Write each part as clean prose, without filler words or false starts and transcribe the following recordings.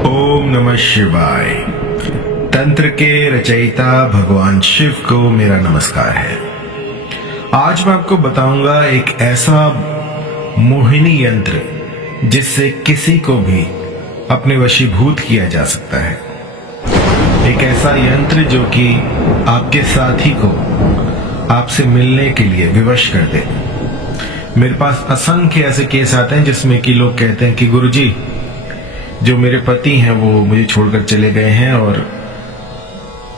ओम नमः शिवाय। तंत्र के रचयिता भगवान शिव को मेरा नमस्कार है। आज मैं आपको बताऊंगा एक ऐसा मोहिनी यंत्र जिससे किसी को भी अपने वशीभूत किया जा सकता है। एक ऐसा यंत्र जो कि आपके साथी को आपसे मिलने के लिए विवश कर दे। मेरे पास असंख्य ऐसे केस आते हैं जिसमें कि लोग कहते हैं कि गुरुजी, जो मेरे पति हैं वो मुझे छोड़कर चले गए हैं और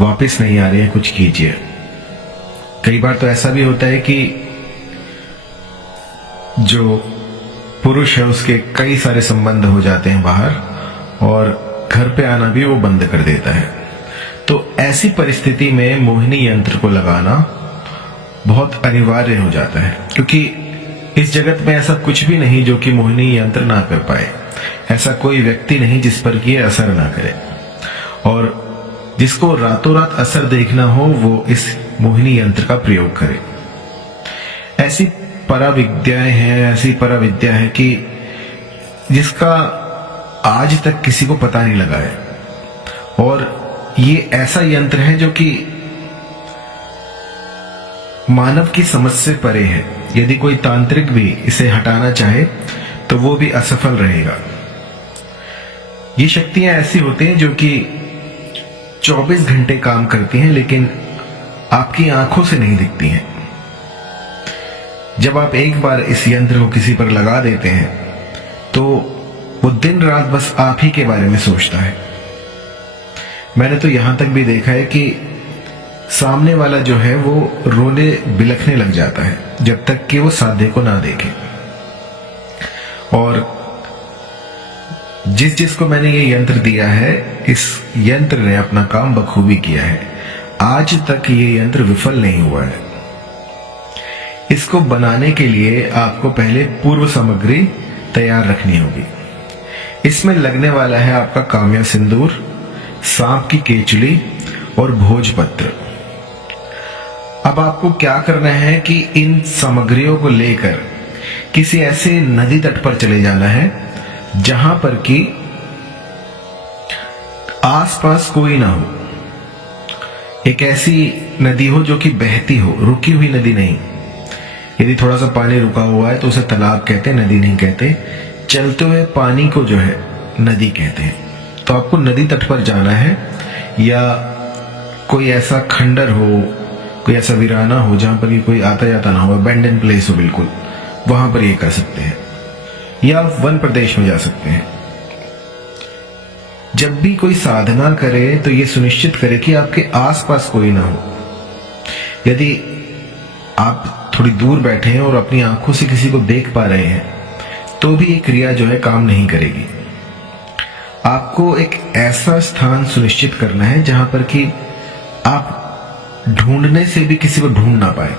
वापस नहीं आ रहे हैं, कुछ कीजिए। कई बार तो ऐसा भी होता है कि जो पुरुष है उसके कई सारे संबंध हो जाते हैं बाहर और घर पे आना भी वो बंद कर देता है। तो ऐसी परिस्थिति में मोहिनी यंत्र को लगाना बहुत अनिवार्य हो जाता है, क्योंकि इस जगत में ऐसा कुछ भी नहीं जो कि मोहिनी यंत्र ना कर पाए। ऐसा कोई व्यक्ति नहीं जिस पर कि असर ना करे, और जिसको रातों रात असर देखना हो वो इस मोहिनी यंत्र का प्रयोग करे। ऐसी पराविद्याएं हैं, ऐसी पराविद्या है कि जिसका आज तक किसी को पता नहीं लगा है, और ये ऐसा यंत्र है जो कि मानव की समझ से परे है। यदि कोई तांत्रिक भी इसे हटाना चाहे तो वो भी असफल रहेगा। ये शक्तियां ऐसी होती हैं जो कि 24 घंटे काम करती हैं, लेकिन आपकी आंखों से नहीं दिखती हैं। जब आप एक बार इस यंत्र को किसी पर लगा देते हैं तो वो दिन रात बस आप ही के बारे में सोचता है। मैंने तो यहां तक भी देखा है कि सामने वाला जो है वो रोने बिलखने लग जाता है जब तक कि वो साधे को ना देखे। और जिसको मैंने ये यंत्र दिया है, इस यंत्र ने अपना काम बखूबी किया है। आज तक ये यंत्र विफल नहीं हुआ है। इसको बनाने के लिए आपको पहले पूर्व सामग्री तैयार रखनी होगी। इसमें लगने वाला है आपका काम्या सिंदूर, सांप की केचुली और भोजपत्र। अब आपको क्या करना है कि इन सामग्रियों को लेकर किसी ऐसे नदी तट पर चले जाना है जहां पर कि आसपास कोई ना हो। एक ऐसी नदी हो जो कि बहती हो, रुकी हुई नदी नहीं। यदि थोड़ा सा पानी रुका हुआ है तो उसे तालाब कहते, नदी नहीं कहते। चलते हुए पानी को जो है नदी कहते हैं। तो आपको नदी तट पर जाना है, या कोई ऐसा खंडर हो, कोई ऐसा वीराना हो जहां पर कोई आता जाता ना हो, अबैंडन प्लेस हो बिल्कुल, वहां पर ये कर सकते हैं। या वन प्रदेश में जा सकते हैं। जब भी कोई साधना करे तो ये सुनिश्चित करे कि आपके आसपास कोई ना हो। यदि आप थोड़ी दूर बैठे हैं और अपनी आंखों से किसी को देख पा रहे हैं तो भी ये क्रिया जो है काम नहीं करेगी। आपको एक ऐसा स्थान सुनिश्चित करना है जहां पर कि आप ढूंढने से भी किसी को ढूंढ ना पाए।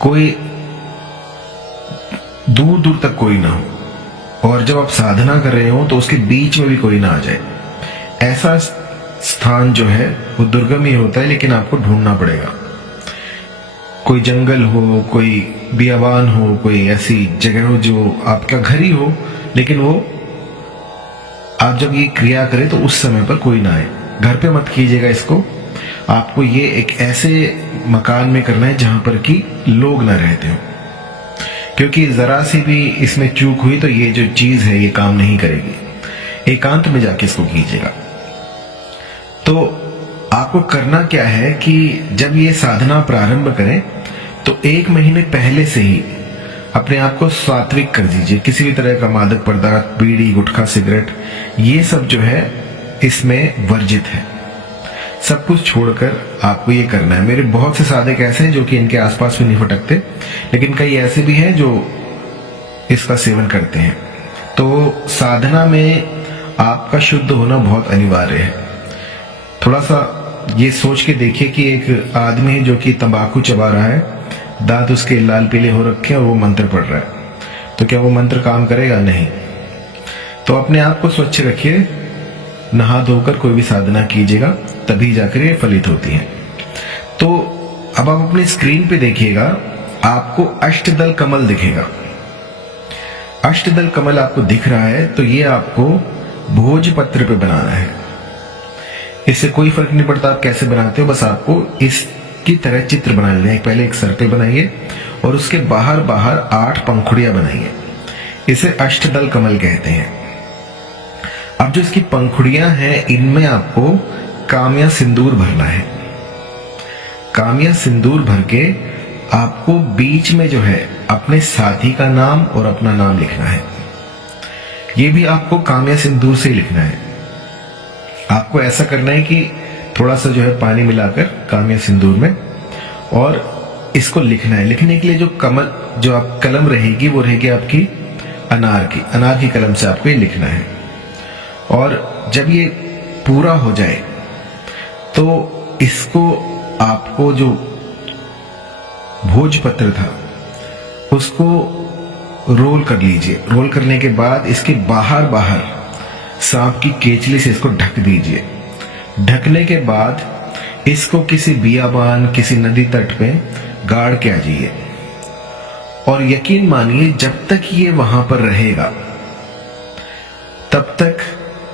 कोई दूर दूर तक कोई ना हो, और जब आप साधना कर रहे हो तो उसके बीच में भी कोई ना आ जाए। ऐसा स्थान जो है वो दुर्गम ही होता है, लेकिन आपको ढूंढना पड़ेगा। कोई जंगल हो, कोई बियाबान हो, कोई ऐसी जगह हो जो आपका घर ही हो, लेकिन वो आप जब ये क्रिया करें तो उस समय पर कोई ना आए। घर पे मत कीजिएगा इसको। आपको ये एक ऐसे मकान में करना है जहां पर कि लोग ना रहते हो, क्योंकि जरा सी भी इसमें चूक हुई तो ये जो चीज है ये काम नहीं करेगी। एकांत में जाके इसको कीजिएगा। तो आपको करना क्या है कि जब ये साधना प्रारंभ करें तो 1 महीने पहले से ही अपने आप को सात्विक कर दीजिए। किसी भी तरह का मादक पदार्थ, बीड़ी, गुटखा, सिगरेट, ये सब जो है इसमें वर्जित है। सब कुछ छोड़कर आपको ये करना है। मेरे बहुत से साधक ऐसे हैं जो कि इनके आसपास भी नहीं फटकते, लेकिन कई ऐसे भी हैं जो इसका सेवन करते हैं। तो साधना में आपका शुद्ध होना बहुत अनिवार्य है। थोड़ा सा ये सोच के देखिए कि एक आदमी है जो कि तंबाकू चबा रहा है, दांत उसके लाल पीले हो रखे हैं और वो मंत्र पढ़ रहा है, तो क्या वो मंत्र काम करेगा? नहीं। तो अपने आप को स्वच्छ रखिए, नहा धोकर कोई भी साधना कीजिएगा, तभी जाकर ये फलित होती है। तो अब आप अपनी स्क्रीन पे देखिएगा, आपको अष्टदल कमल दिखेगा। अष्टदल कमल आपको दिख रहा है तो ये आपको भोजपत्र पे बनाना है। इससे कोई फर्क नहीं पड़ता आप कैसे बनाते हो, बस आपको इसकी तरह चित्र बना लेना है। पहले एक सर्कल बनाइए और उसके बाहर बाहर 8 पंखुड़ियां बनाइए। इसे अष्टदल कमल कहते हैं। अब जो इसकी पंखुड़ियां हैं, इनमें आपको काम्या सिंदूर भरना है। काम्या सिंदूर भर के आपको बीच में जो है अपने साथी का नाम और अपना नाम लिखना है। ये भी आपको काम्या सिंदूर से ही लिखना है। आपको ऐसा करना है कि थोड़ा सा जो है पानी मिलाकर काम्या सिंदूर में, और इसको लिखना है। लिखने के लिए जो आप कलम रहेगी वो रहेगी आपकी अनार की कलम से आपको ये लिखना है। और जब ये पूरा हो जाए तो इसको आपको जो भोजपत्र था उसको रोल कर लीजिए। रोल करने के बाद इसके बाहर बाहर सांप की केचली से इसको ढक दीजिए। ढकने के बाद इसको किसी बियाबान, किसी नदी तट पे गाड़ के आ जाइए। और यकीन मानिए जब तक ये वहां पर रहेगा तब तक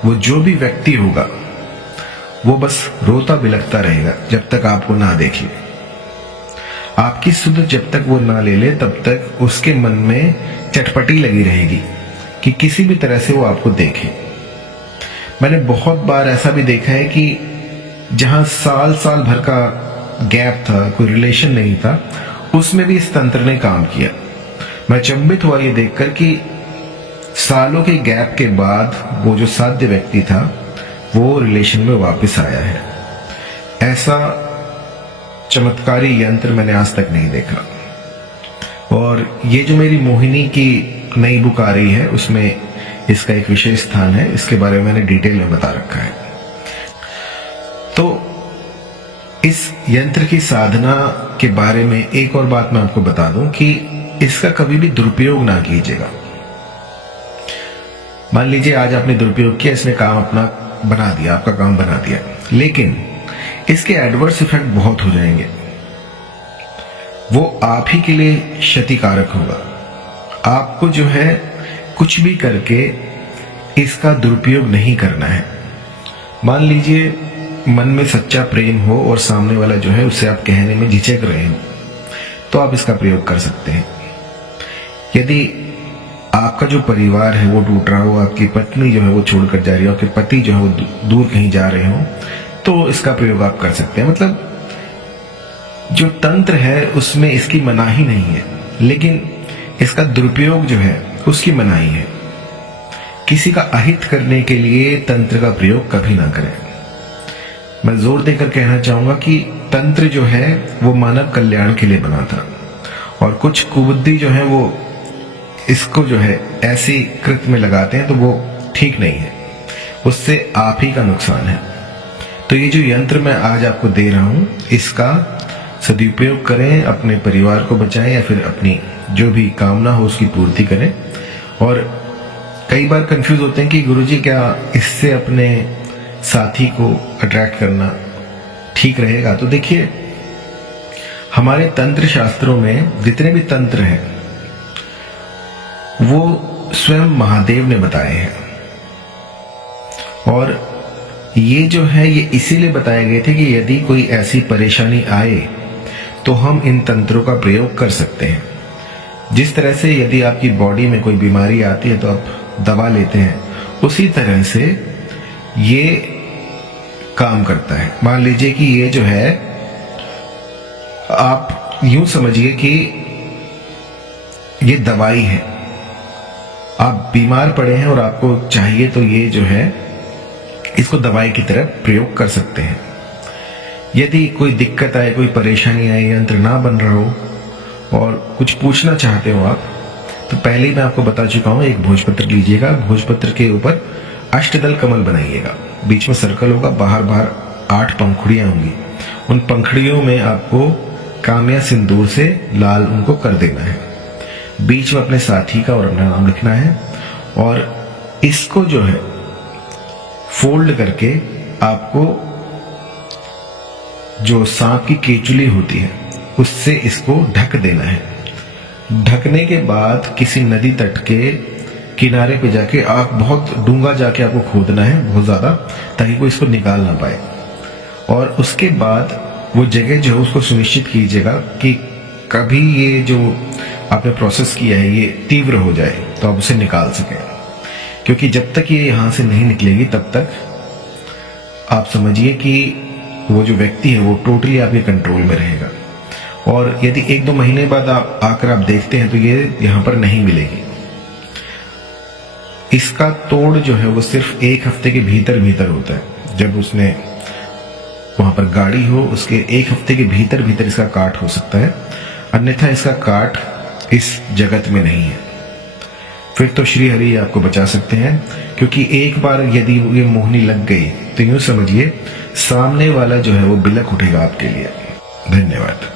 वो जो भी व्यक्ति होगा वो बस रोता बिलखता रहेगा जब तक आपको ना देख ले। आपकी सुध जब तक वो ना ले ले तब तक उसके मन में चटपटी लगी रहेगी कि किसी भी तरह से वो आपको देखे। मैंने बहुत बार ऐसा भी देखा है कि जहां साल साल भर का गैप था, कोई रिलेशन नहीं था, उसमें भी इस तंत्र ने काम किया। मैं चंबित हुआ ये देखकर कि सालों के गैप के बाद वो जो साध्य व्यक्ति था वो रिलेशन में वापस आया है। ऐसा चमत्कारी यंत्र मैंने आज तक नहीं देखा। और ये जो मेरी मोहिनी की नई बुक आ रही है उसमें इसका एक विशेष स्थान है। इसके बारे में मैंने डिटेल में बता रखा है। तो इस यंत्र की साधना के बारे में एक और बात मैं आपको बता दूं कि इसका कभी भी दुरुपयोग ना कीजिएगा। मान लीजिए आज आपने दुरुपयोग किया, इसने काम अपना बना दिया, आपका काम बना दिया, लेकिन इसके एडवर्स इफेक्ट बहुत हो जाएंगे। वो आप ही के लिए क्षतिकारक होगा। आपको जो है कुछ भी करके इसका दुरुपयोग नहीं करना है। मान लीजिए मन में सच्चा प्रेम हो और सामने वाला जो है उससे आप कहने में झिझक रहे हो, तो आप इसका प्रयोग कर सकते हैं। यदि आपका जो परिवार है वो टूट रहा हो, आपकी पत्नी जो है वो छोड़कर जा रही हो, आपके पति जो है वो दूर कहीं जा रहे हो, तो इसका प्रयोग आप कर सकते हैं। मतलब जो तंत्र है उसमें इसकी मनाही नहीं है, लेकिन इसका दुरुपयोग जो है उसकी मनाही है। किसी का अहित करने के लिए तंत्र का प्रयोग कभी ना करें। मैं जोर देकर कहना चाहूंगा कि तंत्र जो है वो मानव कल्याण के लिए बना था, और कुछ कुबुद्धि जो है वो इसको जो है ऐसी कृत में लगाते हैं तो वो ठीक नहीं है, उससे आप ही का नुकसान है। तो ये जो यंत्र मैं आज आपको दे रहा हूं इसका सदुपयोग करें, अपने परिवार को बचाएं या फिर अपनी जो भी कामना हो उसकी पूर्ति करें। और कई बार कंफ्यूज होते हैं कि गुरुजी क्या इससे अपने साथी को अट्रैक्ट करना ठीक रहेगा? तो देखिए, हमारे तंत्र शास्त्रों में जितने भी तंत्र हैं वो स्वयं महादेव ने बताए हैं, और ये जो है ये इसीलिए बताए गए थे कि यदि कोई ऐसी परेशानी आए तो हम इन तंत्रों का प्रयोग कर सकते हैं। जिस तरह से यदि आपकी बॉडी में कोई बीमारी आती है तो आप दवा लेते हैं, उसी तरह से ये काम करता है। मान लीजिए कि ये जो है आप यूं समझिए कि ये दवाई है। आप बीमार पड़े हैं और आपको चाहिए तो ये जो है इसको दवाई की तरह प्रयोग कर सकते हैं। यदि कोई दिक्कत आए, कोई परेशानी आए, यंत्र ना बन रहा हो और कुछ पूछना चाहते हो आप, तो पहले ही मैं आपको बता चुका हूं, एक भोजपत्र लीजिएगा, भोजपत्र के ऊपर अष्टदल कमल बनाइएगा, बीच में सर्कल होगा, बाहर बाहर 8 पंखुड़ियां होंगी। उन पंखुड़ियों में आपको काम्या सिंदूर से लाल उनको कर देना है। बीच में अपने साथी का और अपना नाम लिखना है, और इसको जो है फोल्ड करके आपको जो सांप की केचुली होती है उससे इसको ढक देना है। ढकने के बाद किसी नदी तट के किनारे पे जाके आप बहुत डूंगा जाके आपको खोदना है बहुत ज़्यादा, ताकि कोई इसको निकाल ना पाए। और उसके बाद वो जगह जो है उसको सुनिश्चित कीजिएगा कि कभी ये जो आपने प्रोसेस किया है ये तीव्र हो जाए तो आप उसे निकाल सकें, क्योंकि जब तक ये यहाँ से नहीं निकलेगी तब तक आप समझिए कि वो जो व्यक्ति है वो टोटली आपके कंट्रोल में रहेगा। और यदि 1-2 महीने बाद आप आकर आप देखते हैं तो ये यहाँ पर नहीं मिलेगी। इसका तोड़ जो है वो सिर्फ 1 हफ्ते के भीतर भीतर होता है। जब उसने वहां पर गाड़ी हो उसके 1 हफ्ते के भीतर भीतर इसका काट हो सकता है, अन्यथा इसका काट इस जगत में नहीं है। फिर तो श्री हरि आपको बचा सकते हैं, क्योंकि एक बार यदि ये मोहनी लग गई तो यूं समझिए सामने वाला जो है वो बिलक उठेगा आपके लिए। धन्यवाद।